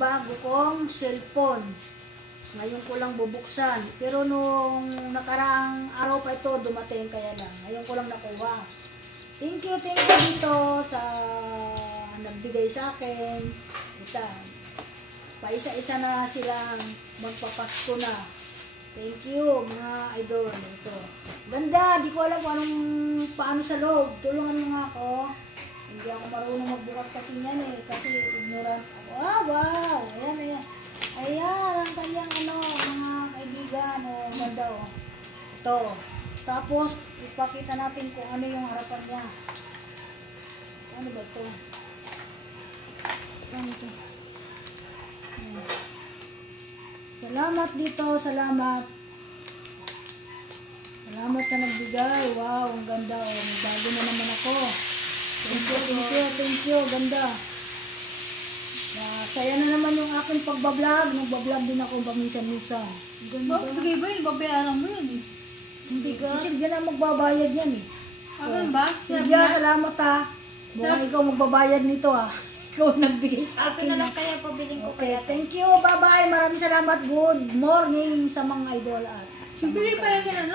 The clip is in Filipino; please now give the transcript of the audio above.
bago kong cellphone. Ngayon ko lang bubuksan. Pero nung nakaraang araw pa ito, dumating kaya lang. Ngayon ko lang nakuha. Thank you dito sa nagbigay sa akin. Ito. Paisa-isa na silang magpapasko na. Thank you mga idol. Ito. Ganda. Di ko alam kung paano sa loob. Tulungan mo nga ako. Hindi ako marunong magbukas kasi niyan eh. Kasi ignorant ako. Ah, wow. Ayan, ayan. Ayan, ang kanyang mga kaibigan. Oh, ganda oh. Ito. Tapos, ipakita natin kung ano yung harapan niya. Ano ba ito? Ano ito? Ayan. Salamat dito, salamat. Salamat sa nagbigay. Wow, ang ganda. Oh, may bago na naman ako. Thank you, thank you, thank you. Ganda. Saya na naman yung aking pagbablog. Nagbablog din ako paminsan-minsan. Ganda. Bigay ba yun? Babayaran mo yun eh. Hindi ka. Si Sylvia na magbabayad yan eh. Ganun ba? Sylvia, salamat ha. Mukhang ikaw magbabayad nito ha. Ikaw nagbigay sa Akin na akin. lang kaya pabiling ko Okay, kaya. thank you. Bye-bye. Maraming salamat. Good morning sa mga idol. Bigay pa yan na